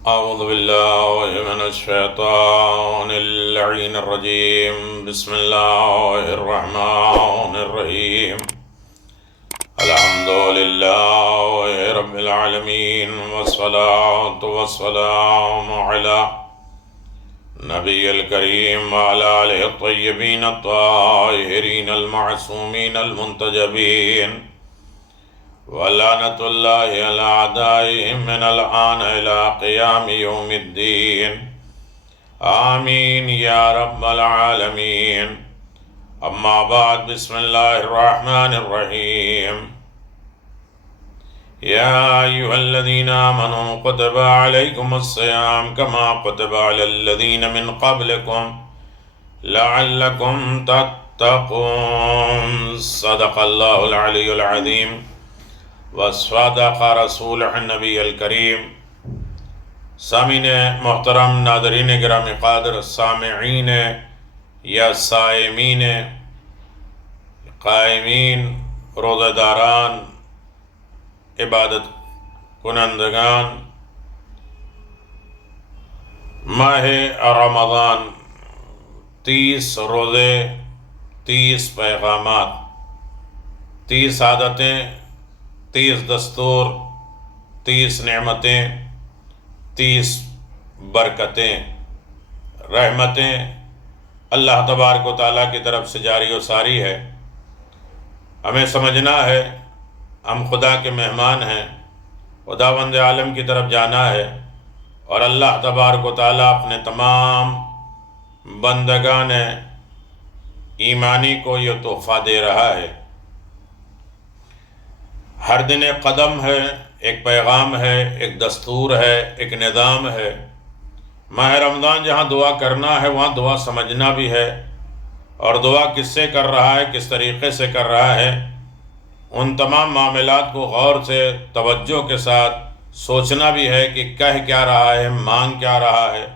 أعوذ بالله من الشيطان اللعين الرجيم. بسم الله الرحمن الرحيم. الحمد لله رب العالمين، والصلاة والسلام على نبي الكريم وعلى آله الطيبين الطاهرين المعصومين المنتجبين، ولعنة الله على أعدائهم من الآن إلى قيام يوم الدين. آمين يا رب العالمين. أما بعد، بسم الله الرحمن الرحيم. يا أيها الذين آمنوا كتب عليكم الصيام كما كتب على الذين من قبلكم لعلكم تتقون. صدق الله العلي العظيم وصدق رسوله النبی الکریم. سامعین محترم، ناظرین گرامی قادر، سامعین یا سائمین، قائمین، روزہ داران، عبادت کنندگان، ماہ رمضان، 30 روزے، 30 پیغامات، 30 عادتیں، 30 دستور، 30 نعمتیں، 30 برکتیں، رحمتیں اللہ تبارک و تعالیٰ کی طرف سے جاری و ساری ہے. ہمیں سمجھنا ہے ہم خدا کے مہمان ہیں، خداوند عالم کی طرف جانا ہے، اور اللہ تبارک و تعالیٰ اپنے تمام بندگان ایمانی کو یہ تحفہ دے رہا ہے. ہر دن ایک قدم ہے، ایک پیغام ہے، ایک دستور ہے، ایک نظام ہے. ماہ رمضان جہاں دعا کرنا ہے وہاں دعا سمجھنا بھی ہے، اور دعا کس سے کر رہا ہے، کس طریقے سے کر رہا ہے، ان تمام معاملات کو غور سے توجہ کے ساتھ سوچنا بھی ہے کہ کہہ کیا رہا ہے، مانگ کیا رہا ہے،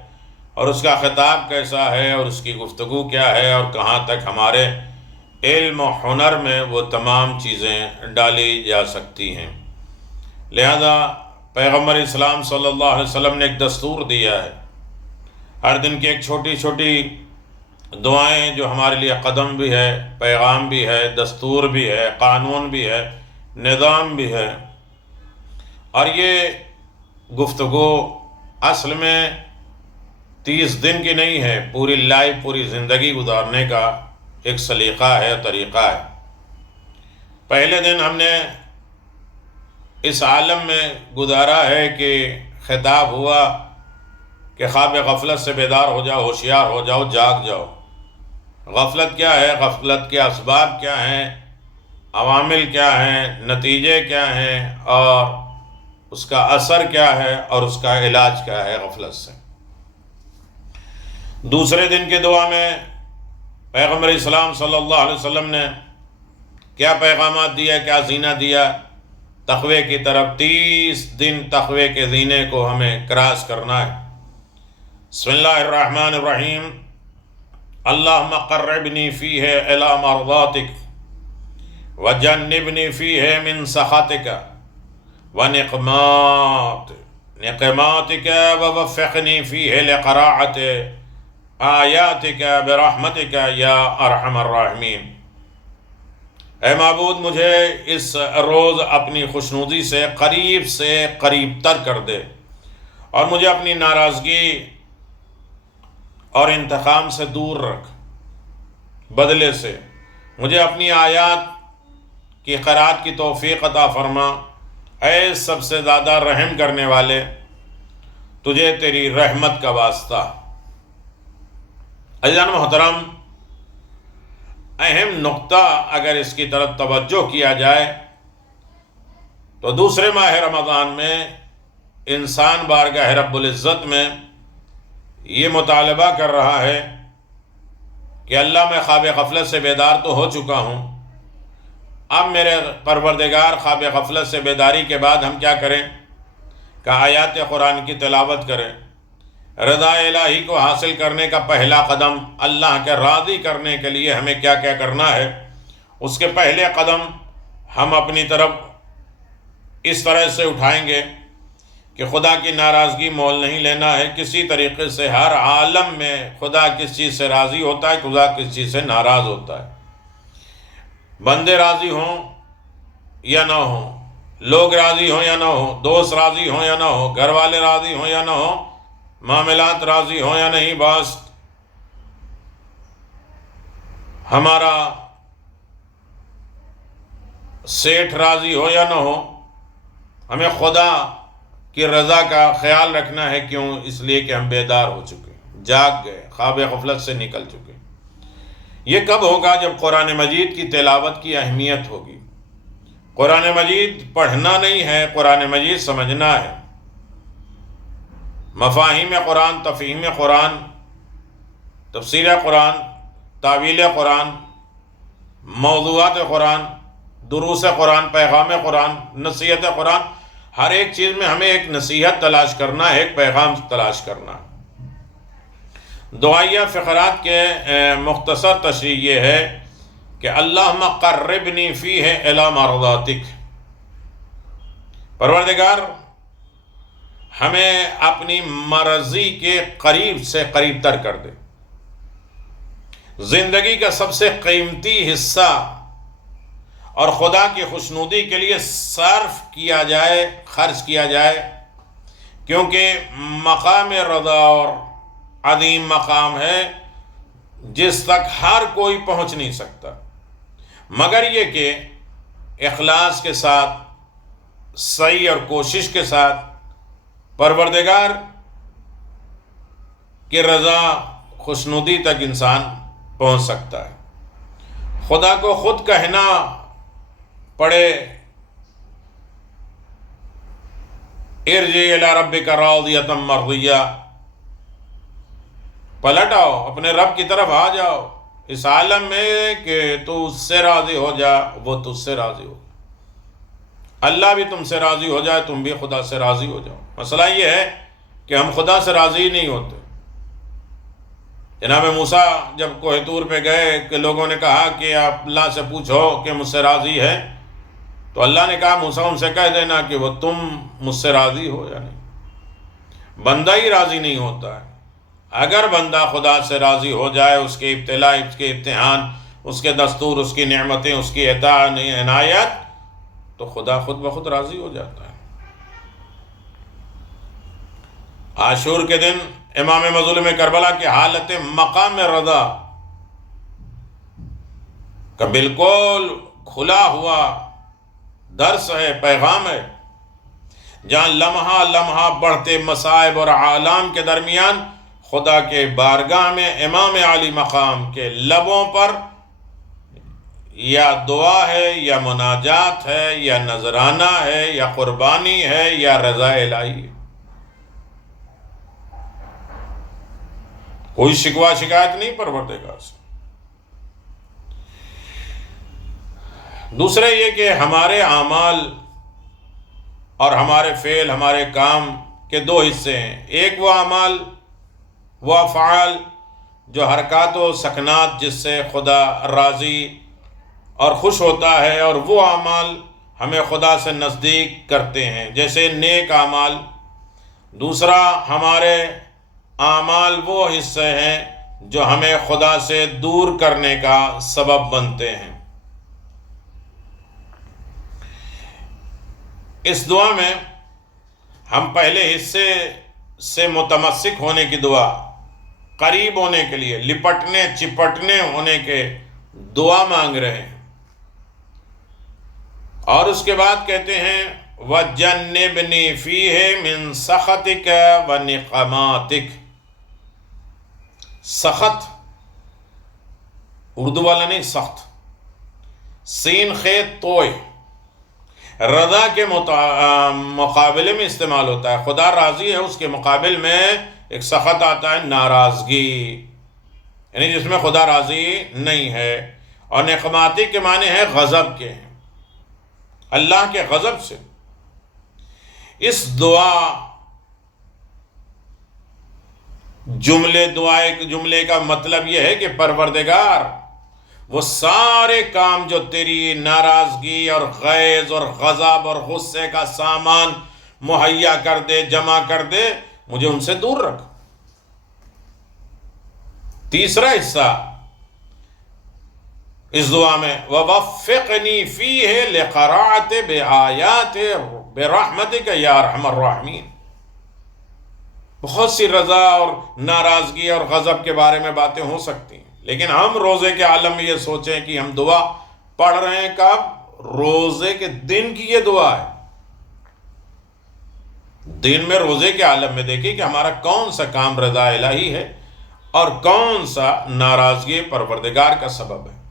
اور اس کا خطاب کیسا ہے، اور اس کی گفتگو کیا ہے، اور کہاں تک ہمارے علم و ہنر میں وہ تمام چیزیں ڈالی جا سکتی ہیں. لہذا پیغمبر اسلام صلی اللہ علیہ وسلم نے ایک دستور دیا ہے. ہر دن کی ایک چھوٹی چھوٹی دعائیں جو ہمارے لیے قدم بھی ہے، پیغام بھی ہے، دستور بھی ہے، قانون بھی ہے، نظام بھی ہے. اور یہ گفتگو اصل میں 30 دن کی نہیں ہے، پوری لائف، پوری زندگی گزارنے کا ایک سلیقہ ہے، طریقہ ہے. پہلے دن ہم نے اس عالم میں گزارا ہے کہ خطاب ہوا کہ خواب غفلت سے بیدار ہو جاؤ، ہوشیار ہو جاؤ، جاگ جاؤ. غفلت کیا ہے، غفلت کے اسباب کیا ہیں، عوامل کیا ہیں، نتیجے کیا ہیں، اور اس کا اثر کیا ہے، اور اس کا علاج کیا ہے غفلت سے. دوسرے دن کی دعا میں پیغمبر اسلام صلی اللہ علیہ وسلم نے کیا پیغامات دیا، کیا زینہ دیا تقوی کی طرف. 30 دن تقوی کے زینے کو ہمیں کراس کرنا ہے. بسم اللہ الرحمن الرحیم. اللہم قربنی فیہ الی مرضاتک وجنبنی فیہ من سخطک ونقماتک ووفقنی فیہ لقراءۃ آیاتک برحمتک یا ارحم الراحمین. اے معبود، مجھے اس روز اپنی خوشنودی سے قریب تر کر دے، اور مجھے اپنی ناراضگی اور انتقام سے دور رکھ. بدلے سے مجھے اپنی آیات کی قرأت کی توفیق عطا فرما. اے سب سے زیادہ رحم کرنے والے، تجھے تیری رحمت کا واسطہ. عزیزان محترم، اہم نقطہ اگر اس کی طرف توجہ کیا جائے تو دوسرے ماہ رمضان میں انسان بارگاہ رب العزت میں یہ مطالبہ کر رہا ہے کہ اللہ، میں خواب غفلت سے بیدار تو ہو چکا ہوں، اب میرے پروردگار خواب غفلت سے بیداری کے بعد ہم کیا کریں؟ کہ آیات قرآن کی تلاوت کریں. رضا الہی کو حاصل کرنے کا پہلا قدم، اللہ کے راضی کرنے کے لیے ہمیں کیا کیا کرنا ہے، اس کے پہلے قدم ہم اپنی طرف اس طرح سے اٹھائیں گے کہ خدا کی ناراضگی مول نہیں لینا ہے کسی طریقے سے۔ ہر عالم میں خدا کس چیز سے راضی ہوتا ہے، خدا کس چیز سے ناراض ہوتا ہے۔ بندے راضی ہوں یا نہ ہوں، لوگ راضی ہوں یا نہ ہوں، دوست راضی ہوں یا نہ ہوں، گھر والے راضی ہوں یا نہ ہوں، معاملات راضی ہوں یا نہیں، بس ہمارا سیٹھ راضی ہو یا نہ ہو، ہمیں خدا کی رضا کا خیال رکھنا ہے۔ کیوں؟ اس لیے کہ ہم بیدار ہو چکے، جاگ گئے، خواب غفلت سے نکل چکے۔ یہ کب ہوگا؟ جب قرآن مجید کی تلاوت کی اہمیت ہوگی۔ قرآن مجید پڑھنا نہیں ہے، قرآن مجید سمجھنا ہے۔ مفاہیم قرآن، تفہیم قرآن، تفسیر قرآن، تعویل قرآن، موضوعات قرآن، دروس قرآن، پیغام قرآن، نصیحت قرآن، ہر ایک چیز میں ہمیں ایک نصیحت تلاش کرنا ہے، ایک پیغام تلاش کرنا ہے۔ دعائیہ فقرات کے مختصر تشریح یہ ہے کہ اللہم قربنی فیہ الی مرضاتک، پروردگار ہمیں اپنی مرضی کے قریب سے قریب تر کر دے۔ زندگی کا سب سے قیمتی حصہ اور خدا کی خوشنودی کے لیے صرف کیا جائے، خرچ کیا جائے، کیونکہ مقام رضا اور عظیم مقام ہے جس تک ہر کوئی پہنچ نہیں سکتا، مگر یہ کہ اخلاص کے ساتھ، سعی اور کوشش کے ساتھ پروردگار کی رضا، خوشنودی تک انسان پہنچ سکتا ہے۔ خدا کو خود کہنا پڑے ارجع الی ربک راضیۃ مرضیہ، پلٹ آؤ، اپنے رب کی طرف آ جاؤ اس عالم میں کہ تو اس سے راضی ہو جا، وہ تجھ سے راضی ہو، اللہ بھی تم سے راضی ہو جائے، تم بھی خدا سے راضی ہو جاؤ۔ مسئلہ یہ ہے کہ ہم خدا سے راضی نہیں ہوتے۔ جناب موسیٰ جب کوہ طور پہ گئے کہ لوگوں نے کہا کہ آپ اللہ سے پوچھو کہ مجھ سے راضی ہے، تو اللہ نے کہا موسیٰ ان سے کہہ دینا کہ وہ تم مجھ سے راضی ہو یا نہیں۔ بندہ ہی راضی نہیں ہوتا ہے۔ اگر بندہ خدا سے راضی ہو جائے، اس کے ابتلا، اس کے امتحان، اس کے دستور، اس کی نعمتیں، اس کی عنایت، تو خدا خود بخود راضی ہو جاتا ہے۔ عاشور کے دن امام مظلوم کربلا کی حالت مقام رضا کا بالکل کھلا ہوا درس ہے، پیغام ہے، جہاں لمحہ لمحہ بڑھتے مصائب اور آلام کے درمیان خدا کے بارگاہ میں امام عالی مقام کے لبوں پر یا دعا ہے، یا مناجات ہے، یا نذرانہ ہے، یا قربانی ہے، یا رضا الہی ہے۔ کوئی شکوہ شکایت نہیں پروردگار سے۔ دوسرے یہ کہ ہمارے اعمال اور ہمارے فعل، ہمارے کام کے دو حصے ہیں۔ ایک وہ اعمال، وہ افعال جو حرکات و سکنات جس سے خدا راضی اور خوش ہوتا ہے، اور وہ اعمال ہمیں خدا سے نزدیک کرتے ہیں جیسے نیک اعمال۔ دوسرا ہمارے اعمال وہ حصے ہیں جو ہمیں خدا سے دور کرنے کا سبب بنتے ہیں۔ اس دعا میں ہم پہلے حصے سے متمسک ہونے کی دعا، قریب ہونے کے لیے، لپٹنے چپٹنے ہونے کے دعا مانگ رہے ہیں، اور اس کے بعد کہتے ہیں وَجَنِّبْنِي فِيهِ مِن سَخَطِكَ وَنِقَمَاتِكَ۔ سخط اردو والا نہیں، سخت، سین خیت توئے، رضا کے مقابلے میں استعمال ہوتا ہے۔ خدا راضی ہے، اس کے مقابل میں ایک سخط آتا ہے، ناراضگی، یعنی جس میں خدا راضی نہیں ہے۔ اور نقماتی کے معنی ہے غضب کے ہیں، اللہ کے غضب سے۔ اس دعا جملے کا مطلب یہ ہے کہ پروردگار وہ سارے کام جو تیری ناراضگی اور غیظ اور غضب اور غصے کا سامان مہیا کر دے، جمع کر دے، مجھے ان سے دور رکھ۔ تیسرا حصہ اس دعا میں وَوَفِّقْنِي فِيهِ لِقَرَاعَةِ بِآيَاتِ بِرَحْمَتِكَ یا ارحم الراحمین۔ بہت سی رضا اور ناراضگی اور غضب کے بارے میں باتیں ہو سکتی ہیں، لیکن ہم روزے کے عالم میں یہ سوچیں کہ ہم دعا پڑھ رہے ہیں کب؟ روزے کے دن کی یہ دعا ہے۔ دن میں روزے کے عالم میں دیکھیں کہ ہمارا کون سا کام رضا الہی ہے اور کون سا ناراضگی پروردگار کا سبب ہے۔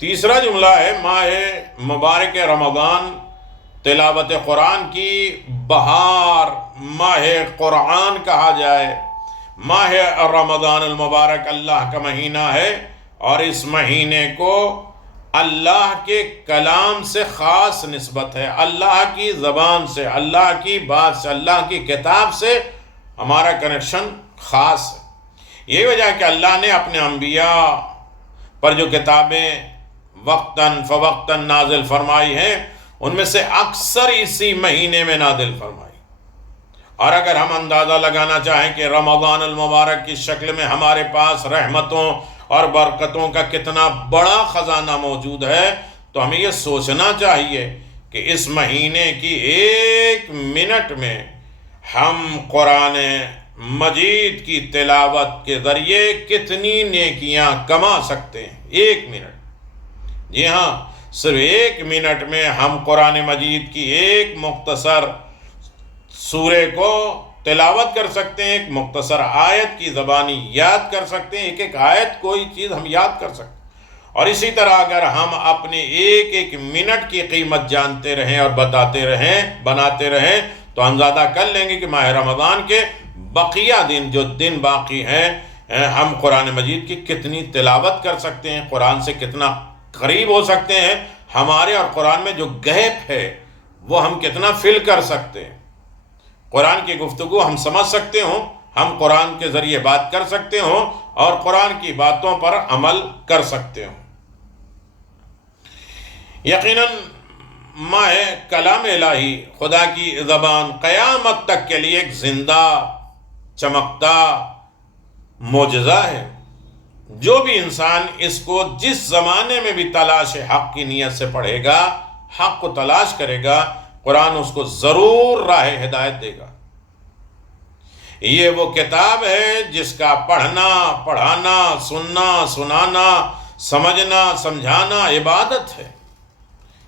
تیسرا جملہ ہے ماہ مبارک رمضان، تلاوت قرآن کی بہار، ماہ قرآن کہا جائے۔ ماہ رمضان المبارک اللہ کا مہینہ ہے، اور اس مہینے کو اللہ کے کلام سے خاص نسبت ہے، اللہ کی زبان سے، اللہ کی بات سے، اللہ کی کتاب سے ہمارا کنیکشن خاص ہے۔ یہی وجہ ہے کہ اللہ نے اپنے انبیاء پر جو کتابیں وقتاً فوقتاً نازل فرمائی ہیں، ان میں سے اکثر اسی مہینے میں نازل فرمائی۔ اور اگر ہم اندازہ لگانا چاہیں کہ رمضان المبارک کی شکل میں ہمارے پاس رحمتوں اور برکتوں کا کتنا بڑا خزانہ موجود ہے، تو ہمیں یہ سوچنا چاہیے کہ اس مہینے کی ایک منٹ میں ہم قرآن مجید کی تلاوت کے ذریعے کتنی نیکیاں کما سکتے ہیں۔ ایک منٹ، جی ہاں، صرف ایک منٹ میں ہم قرآن مجید کی ایک مختصر سورے کو تلاوت کر سکتے ہیں، ایک مختصر آیت کی زبانی یاد کر سکتے ہیں، ایک ایک آیت کوئی چیز ہم یاد کر سکتے ہیں۔ اور اسی طرح اگر ہم اپنے ایک ایک منٹ کی قیمت جانتے رہیں اور بناتے رہیں تو اندازہ کر لیں گے کہ ماہ رمضان کے بقیہ دن، جو دن باقی ہیں، ہم قرآن مجید کی کتنی تلاوت کر سکتے ہیں، قرآن سے کتنا قریب ہو سکتے ہیں، ہمارے اور قرآن میں جو گیپ ہے وہ ہم کتنا فل کر سکتے ہیں۔ قرآن کی گفتگو ہم سمجھ سکتے ہوں، ہم قرآن کے ذریعے بات کر سکتے ہوں اور قرآن کی باتوں پر عمل کر سکتے ہوں۔ یقیناً ماہ کلام الہی، خدا کی زبان، قیامت تک کے لیے ایک زندہ چمکتا معجزہ ہے۔ جو بھی انسان اس کو جس زمانے میں بھی تلاش حق کی نیت سے پڑھے گا، حق کو تلاش کرے گا، قرآن اس کو ضرور راہ ہدایت دے گا۔ یہ وہ کتاب ہے جس کا پڑھنا، پڑھانا، سننا، سنانا، سمجھنا، سمجھانا عبادت ہے۔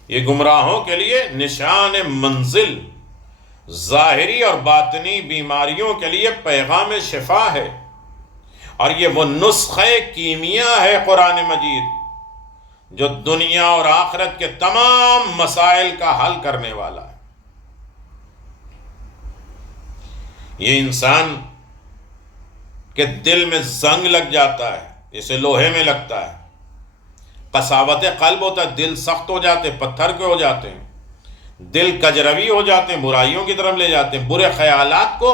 یہ گمراہوں کے لیے نشان منزل، ظاہری اور باطنی بیماریوں کے لیے پیغام شفا ہے، اور یہ وہ نسخہ کیمیا ہے قرآن مجید جو دنیا اور آخرت کے تمام مسائل کا حل کرنے والا ہے۔ یہ انسان کے دل میں زنگ لگ جاتا ہے، جیسے لوہے میں لگتا ہے، قساوت قلب ہوتا ہے، دل سخت ہو جاتے ہیں، پتھر کے ہو جاتے ہیں، دل کجروی ہو جاتے ہیں، برائیوں کی طرف لے جاتے ہیں، برے خیالات کو،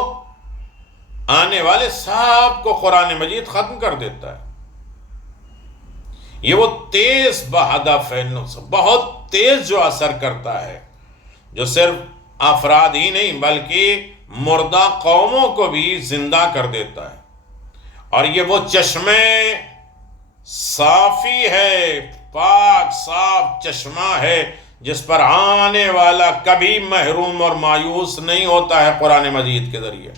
آنے والے سب کو قرآن مجید ختم کر دیتا ہے۔ یہ وہ تیز بہدف ہے، بہت تیز جو اثر کرتا ہے، جو صرف افراد ہی نہیں بلکہ مردہ قوموں کو بھی زندہ کر دیتا ہے۔ اور یہ وہ چشمے صافی ہے، پاک صاف چشمہ ہے جس پر آنے والا کبھی محروم اور مایوس نہیں ہوتا ہے قرآن مجید کے ذریعے۔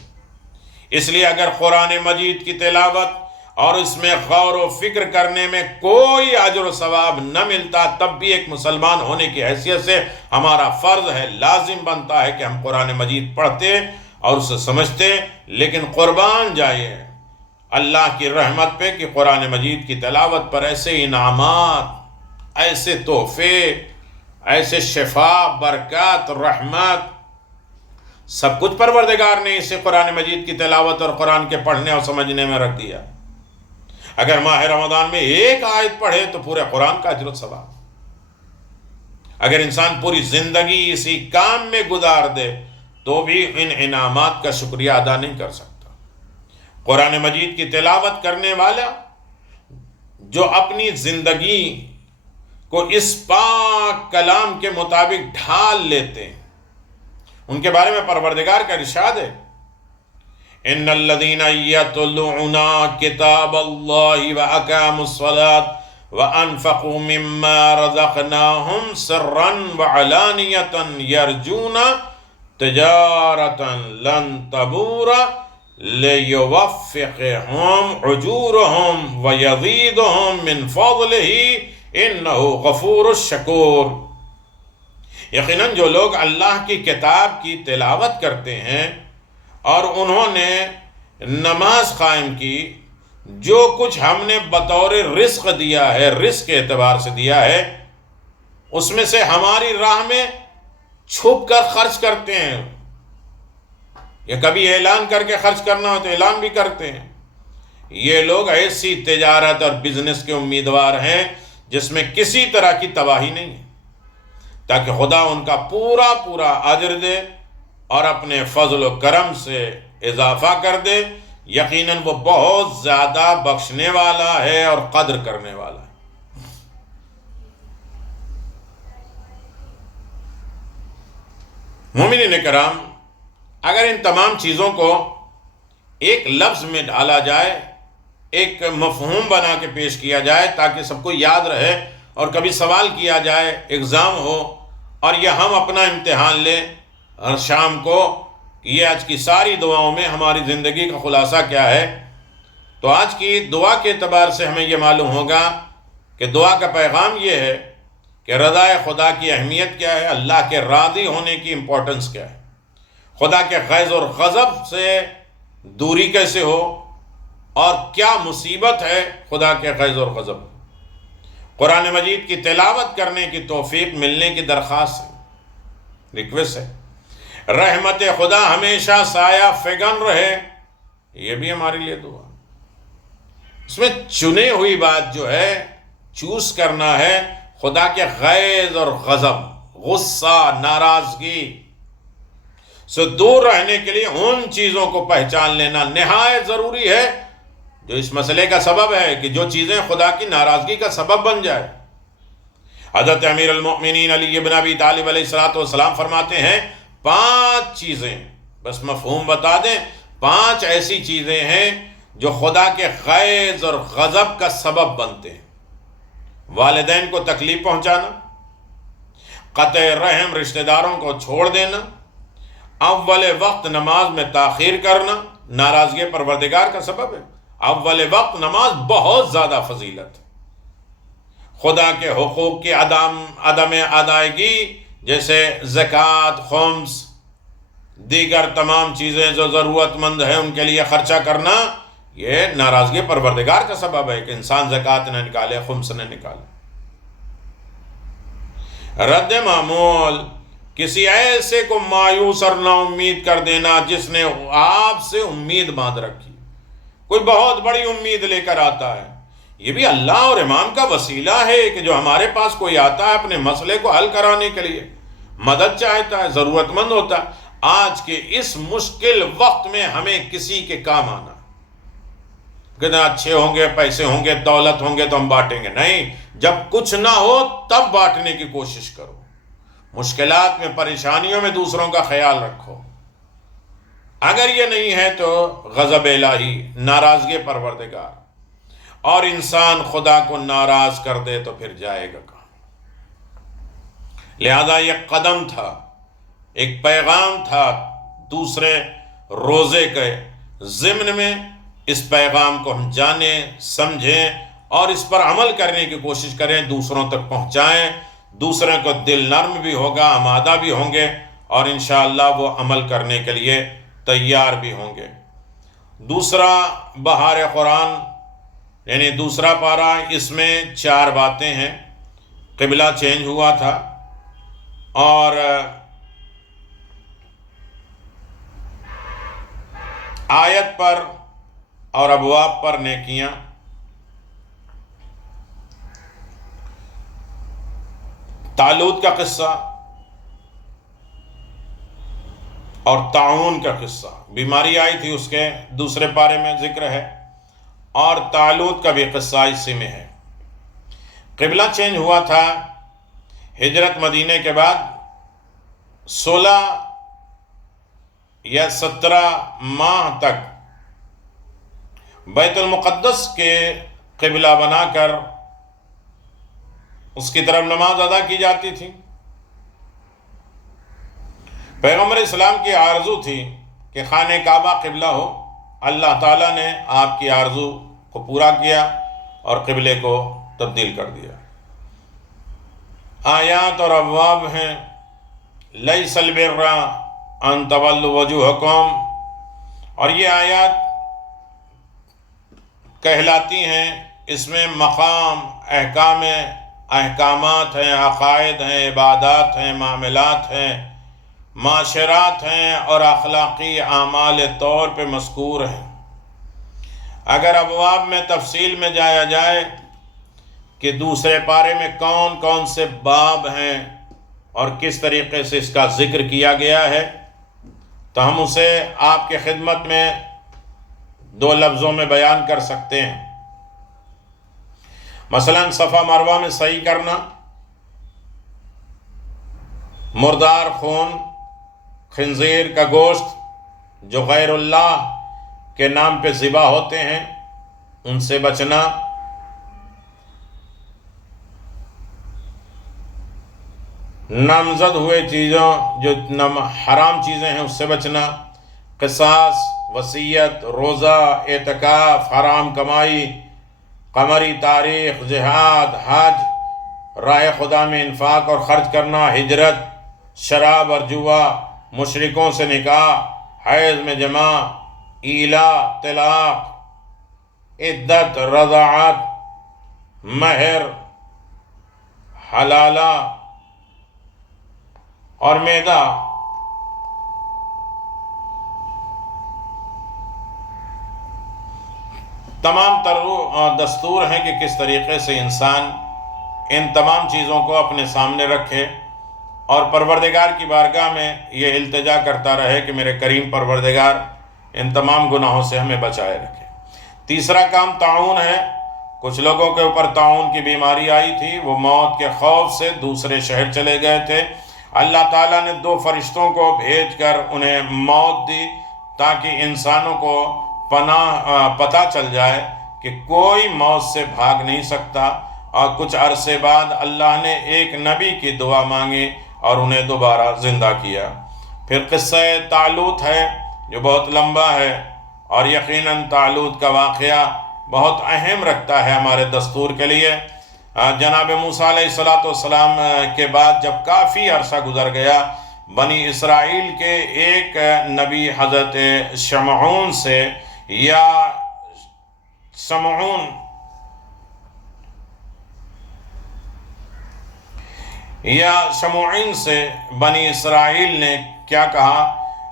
اس لیے اگر قرآن مجید کی تلاوت اور اس میں غور و فکر کرنے میں کوئی اجر و ثواب نہ ملتا، تب بھی ایک مسلمان ہونے کی حیثیت سے ہمارا فرض ہے، لازم بنتا ہے کہ ہم قرآن مجید پڑھتے اور اسے سمجھتے، لیکن قربان جائے اللہ کی رحمت پہ کہ قرآن مجید کی تلاوت پر ایسے انعامات، ایسے تحفے، ایسے شفا، برکات، رحمت، سب کچھ پروردگار نے اسے قرآن مجید کی تلاوت اور قرآن کے پڑھنے اور سمجھنے میں رکھ دیا۔ اگر ماہ رمضان میں ایک آیت پڑھے تو پورے قرآن کا اجر و ثواب۔ اگر انسان پوری زندگی اسی کام میں گزار دے تو بھی ان انعامات کا شکریہ ادا نہیں کر سکتا۔ قرآن مجید کی تلاوت کرنے والا جو اپنی زندگی کو اس پاک کلام کے مطابق ڈھال لیتے ہیں، ان کے بارے میں پروردگار کا ارشاد ہے، ان الذین یتلون کتاب اللہ واقاموا الصلاۃ وانفقوا مما رزقناہم سرا وعلانیۃ یرجون تجارۃ لن تبور لیوفقہم اجورہم ویزیدہم من فضلہ انہ غفور الشکور۔ یقیناً جو لوگ اللہ کی کتاب کی تلاوت کرتے ہیں اور انہوں نے نماز قائم کی، جو کچھ ہم نے بطور رزق دیا ہے، رزق کے اعتبار سے دیا ہے، اس میں سے ہماری راہ میں چھپ کر خرچ کرتے ہیں، یا کبھی اعلان کر کے خرچ کرنا ہو تو اعلان بھی کرتے ہیں، یہ لوگ ایسی تجارت اور بزنس کے امیدوار ہیں جس میں کسی طرح کی تباہی نہیں ہے، تاکہ خدا ان کا پورا پورا اجر دے اور اپنے فضل و کرم سے اضافہ کر دے۔ یقیناً وہ بہت زیادہ بخشنے والا ہے اور قدر کرنے والا ہے۔ مومنین کرام، اگر ان تمام چیزوں کو ایک لفظ میں ڈالا جائے، ایک مفہوم بنا کے پیش کیا جائے تاکہ سب کو یاد رہے اور کبھی سوال کیا جائے، ایگزام ہو اور یہ ہم اپنا امتحان لیں اور شام کو یہ آج کی ساری دعاؤں میں ہماری زندگی کا خلاصہ کیا ہے، تو آج کی دعا کے اعتبار سے ہمیں یہ معلوم ہوگا کہ دعا کا پیغام یہ ہے کہ رضا خدا کی اہمیت کیا ہے، اللہ کے راضی ہونے کی امپورٹنس کیا ہے، خدا کے غیظ اور غضب سے دوری کیسے ہو، اور کیا مصیبت ہے خدا کے غیظ اور غضب۔ قرآن مجید کی تلاوت کرنے کی توفیق ملنے کی درخواست ہے، ریکویسٹ ہے۔ رحمت خدا ہمیشہ سایہ فگن رہے، یہ بھی ہمارے لیے دعا۔ اس میں چنے ہوئی بات جو ہے، چوز کرنا ہے خدا کے غیظ اور غضب، غصہ، ناراضگی سے دور رہنے کے لیے ان چیزوں کو پہچان لینا نہایت ضروری ہے جو اس مسئلے کا سبب ہے کہ جو چیزیں خدا کی ناراضگی کا سبب بن جائے۔ حضرت امیر المؤمنین علی بن ابی طالب علیہ السلام فرماتے ہیں 5 چیزیں، بس مفہوم بتا دیں، 5 ایسی چیزیں ہیں جو خدا کے غیظ اور غضب کا سبب بنتے ہیں۔ والدین کو تکلیف پہنچانا، قطع رحم رشتہ داروں کو چھوڑ دینا، اول وقت نماز میں تاخیر کرنا ناراضگی پروردگار کا سبب ہے۔ اول وقت نماز بہت زیادہ فضیلت ہے۔ خدا کے حقوق کی عدم ادائیگی جیسے زکوٰۃ، خمس، دیگر تمام چیزیں جو ضرورت مند ہیں ان کے لیے خرچہ کرنا، یہ ناراضگی پروردگار کا سبب ہے کہ انسان زکوٰۃ نہ نکالے، خمس نہ نکالے۔ رد معمول، کسی ایسے کو مایوس اور نا امید کر دینا جس نے آپ سے امید باندھ رکھی، کوئی بہت بڑی امید لے کر آتا ہے، یہ بھی اللہ اور امام کا وسیلہ ہے کہ جو ہمارے پاس کوئی آتا ہے اپنے مسئلے کو حل کرانے کے لیے، مدد چاہتا ہے، ضرورت مند ہوتا ہے۔ آج کے اس مشکل وقت میں ہمیں کسی کے کام آنا، کتنے اچھے ہوں گے، پیسے ہوں گے، دولت ہوں گے تو ہم بانٹیں گے، نہیں، جب کچھ نہ ہو تب بانٹنے کی کوشش کرو۔ مشکلات میں، پریشانیوں میں دوسروں کا خیال رکھو۔ اگر یہ نہیں ہے تو غضب الہی، ناراضگی پروردگار، اور انسان خدا کو ناراض کر دے تو پھر جائے گا کہاں۔ لہذا یہ قدم تھا، ایک پیغام تھا دوسرے روزے کے ضمن میں، اس پیغام کو ہم جانیں، سمجھیں اور اس پر عمل کرنے کی کوشش کریں، دوسروں تک پہنچائیں، دوسروں کو دل نرم بھی ہوگا، آمادہ بھی ہوں گے اور انشاءاللہ وہ عمل کرنے کے لیے تیار بھی ہوں گے۔ دوسرا بہار قرآن یعنی دوسرا پارہ، اس میں 4 باتیں ہیں۔ قبلہ چینج ہوا تھا اور آیت پر اور ابواب پر نیکیاں، طالوت کا قصہ اور طاعون کا قصہ، بیماری آئی تھی اس کے دوسرے پارے میں ذکر ہے، اور طالوت کا بھی قصہ اسی میں ہے۔ قبلہ چینج ہوا تھا ہجرت مدینے کے بعد 16 یا 17 ماہ تک بیت المقدس کے قبلہ بنا کر اس کی طرف نماز ادا کی جاتی تھی۔ پیغمبر اسلام کی آرزو تھی کہ خانہ کعبہ قبلہ ہو۔ اللہ تعالیٰ نے آپ کی آرزو کو پورا کیا اور قبلے کو تبدیل کر دیا۔ آیات اور ابواب ہیں، لیس البر ان تولوا وجوہکم، اور یہ آیات کہلاتی ہیں، اس میں مقام احکامات ہیں، عقائد ہیں، عبادات ہیں، معاملات ہیں، معاشرات ہیں اور اخلاقی اعمال طور پہ مذکور ہیں۔ اگر ابواب میں تفصیل میں جایا جائے کہ دوسرے پارے میں کون کون سے باب ہیں اور کس طریقے سے اس کا ذکر کیا گیا ہے، تو ہم اسے آپ کے خدمت میں 2 لفظوں میں بیان کر سکتے ہیں۔ مثلا صفا مروہ میں سعی کرنا، مردار خون، خنزیر کا گوشت جو غیر اللہ کے نام پہ ذبح ہوتے ہیں ان سے بچنا، نامزد ہوئے چیزوں جو حرام چیزیں ہیں اس سے بچنا، قصاص، وصیت، روزہ، اعتکاف، حرام کمائی، قمری تاریخ، جہاد، حج، راہ خدا میں انفاق اور خرچ کرنا، ہجرت، شراب اور جوا، مشرکوں سے نکاح، حیض میں جماع، ایلا، طلاق، عدت، رضاعت، مہر، حلالہ اور میدہ۔ تمام دستور ہیں کہ کس طریقے سے انسان ان تمام چیزوں کو اپنے سامنے رکھے اور پروردگار کی بارگاہ میں یہ التجا کرتا رہے کہ میرے کریم پروردگار ان تمام گناہوں سے ہمیں بچائے رکھے۔ تیسرا کام تعاون ہے۔ کچھ لوگوں کے اوپر تعاون کی بیماری آئی تھی، وہ موت کے خوف سے دوسرے شہر چلے گئے تھے۔ اللہ تعالیٰ نے 2 فرشتوں کو بھیج کر انہیں موت دی تاکہ انسانوں کو پتہ چل جائے کہ کوئی موت سے بھاگ نہیں سکتا، اور کچھ عرصے بعد اللہ نے ایک نبی کی دعا مانگی اور انہیں دوبارہ زندہ کیا۔ پھر قصہ طالوت ہے جو بہت لمبا ہے، اور یقیناً طالوت کا واقعہ بہت اہم رکھتا ہے ہمارے دستور کے لیے۔ جناب موسیٰ علیہ السلام کے بعد جب کافی عرصہ گزر گیا، بنی اسرائیل کے ایک نبی حضرت شمعون سے یا شمعون سے بنی اسرائیل نے کیا کہا،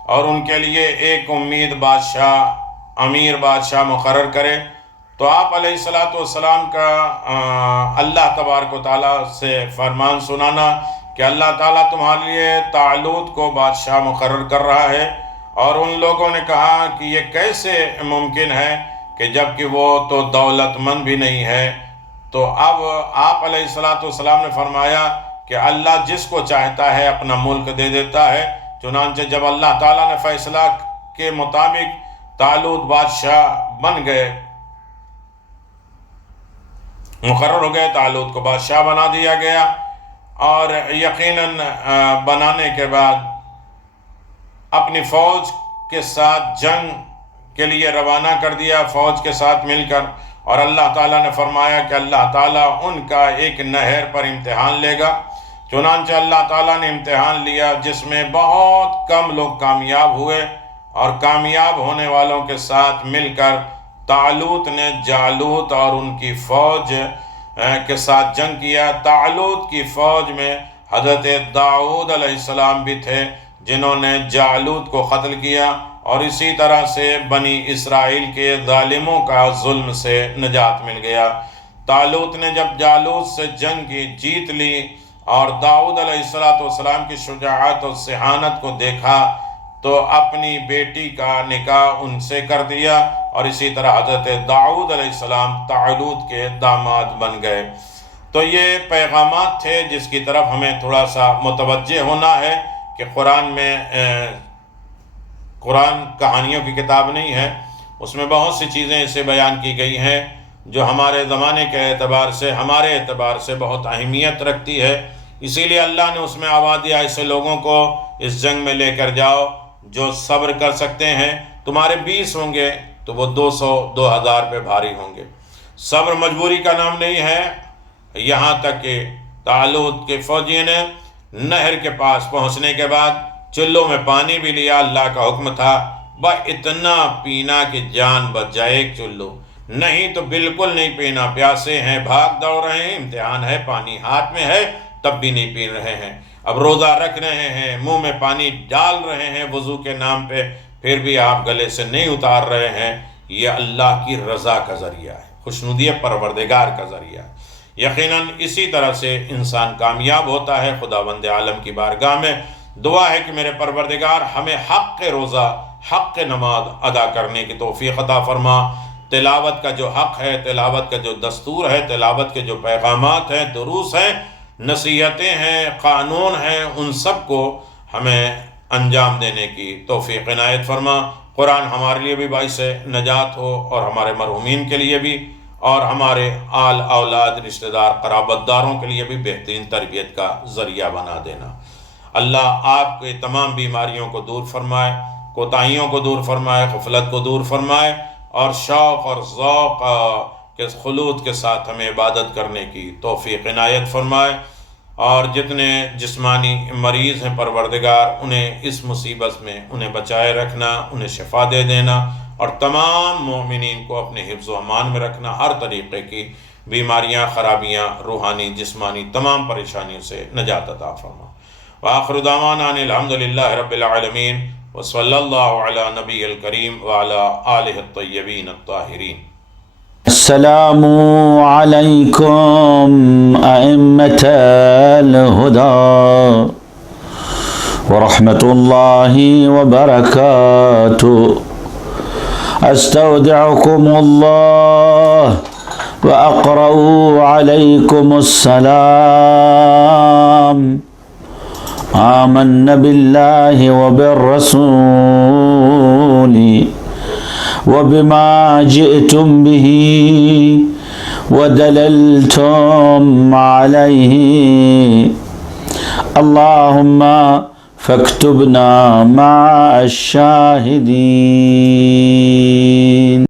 اور ان کے لیے ایک امیر بادشاہ مقرر کرے، تو آپ علیہ السلام کا اللہ تبارک و تعالیٰ سے فرمان سنانا کہ اللہ تعالیٰ تمہارے لیے طالوت کو بادشاہ مقرر کر رہا ہے۔ اور ان لوگوں نے کہا کہ یہ کیسے ممکن ہے کہ جب کہ وہ تو دولت مند بھی نہیں ہے۔ تو اب آپ علیہ السلام نے فرمایا کہ اللہ جس کو چاہتا ہے اپنا ملک دے دیتا ہے۔ چنانچہ جب اللہ تعالیٰ نے فیصلہ کے مطابق طالوت بادشاہ بن گئے، مقرر ہو گئے، طالوت کو بادشاہ بنا دیا گیا، اور یقیناً بنانے کے بعد اپنی فوج کے ساتھ جنگ کے لیے روانہ کر دیا، فوج کے ساتھ مل کر، اور اللہ تعالیٰ نے فرمایا کہ اللہ تعالیٰ ان کا ایک نہر پر امتحان لے گا۔ چنانچہ اللہ تعالیٰ نے امتحان لیا جس میں بہت کم لوگ کامیاب ہوئے، اور کامیاب ہونے والوں کے ساتھ مل کر طالوت نے جالوت اور ان کی فوج کے ساتھ جنگ کیا۔ طالوت کی فوج میں حضرت داؤد علیہ السلام بھی تھے جنہوں نے جالوت کو قتل کیا، اور اسی طرح سے بنی اسرائیل کے ظالموں کا ظلم سے نجات مل گیا۔ طالوت نے جب جالوت سے جنگ کی، جیت لی، اور داؤد علیہ السلام کی شجاعت اور ذہانت کو دیکھا تو اپنی بیٹی کا نکاح ان سے کر دیا، اور اسی طرح حضرت داؤد علیہ السلام طالوت کے داماد بن گئے۔ تو یہ پیغامات تھے جس کی طرف ہمیں تھوڑا سا متوجہ ہونا ہے کہ قرآن میں قرآن کہانیوں کی کتاب نہیں ہے، اس میں بہت سی چیزیں اسے بیان کی گئی ہیں جو ہمارے زمانے کے اعتبار سے، ہمارے اعتبار سے بہت اہمیت رکھتی ہے۔ اسی لیے اللہ نے اس میں آواز دیا ایسے لوگوں کو اس جنگ میں لے کر جاؤ جو صبر کر سکتے ہیں، تمہارے 20 ہوں گے تو وہ 200 2000 پہ بھاری ہوں گے۔ صبر مجبوری کا نام نہیں ہے، یہاں تک کہ طالوت کے فوجی نے نہر کے پاس پہنچنے کے بعد چلوں میں پانی بھی لیا، اللہ کا حکم تھا اتنا پینا کہ جان بچ جائے ایک چلو، نہیں تو بالکل نہیں پینا، پیاسے ہیں، بھاگ دوڑ رہے ہیں، امتحان ہے، پانی ہاتھ میں ہے تب بھی نہیں پی رہے ہیں، اب روزہ رکھ رہے ہیں، منہ میں پانی ڈال رہے ہیں وضو کے نام پہ، پھر بھی آپ گلے سے نہیں اتار رہے ہیں۔ یہ اللہ کی رضا کا ذریعہ ہے، خوشنودی پروردگار کا ذریعہ ہے۔ یقیناً اسی طرح سے انسان کامیاب ہوتا ہے۔ خداوند عالم کی بارگاہ میں دعا ہے کہ میرے پروردگار ہمیں حق روزہ، حق نماز ادا کرنے کی توفیق عطا فرما۔ تلاوت کا جو حق ہے، تلاوت کا جو دستور ہے، تلاوت کے جو پیغامات ہیں، دروس ہیں، نصیحتیں ہیں، قانون ہیں، ان سب کو ہمیں انجام دینے کی توفیق عنایت فرما۔ قرآن ہمارے لیے بھی باعث نجات ہو اور ہمارے مرحومین کے لیے بھی، اور ہمارے آل اولاد رشتہ دار قرابت داروں کے لیے بھی بہترین تربیت کا ذریعہ بنا دینا۔ اللہ آپ کے تمام بیماریوں کو دور فرمائے، کوتاہیوں کو دور فرمائے، غفلت کو دور فرمائے، اور شوق اور ذوق کے خلوص کے ساتھ ہمیں عبادت کرنے کی توفیق عنایت فرمائے۔ اور جتنے جسمانی مریض ہیں پروردگار، انہیں اس مصیبت میں انہیں بچائے رکھنا، انہیں شفا دے دینا، اور تمام مومنین کو اپنے حفظ و امان میں رکھنا، ہر طریقے کی بیماریاں، خرابیاں، روحانی جسمانی تمام پریشانیوں سے نجات عطا فرما۔ وآخر دعوانا ان الحمدللہ رب العالمین، وصلی اللہ علی نبی الکریم وعلی آلہ الطیبین الطاہرین۔ السلام علیکم ائمة الہدی ورحمۃ اللہ وبرکاتہ۔ استودعکم اللہ واقرأ علیکم السلام۔ آمنا باللہ وبالرسول وبما جئتم به ودللتم عليه، اللهم فاكتبنا مع الشاهدين۔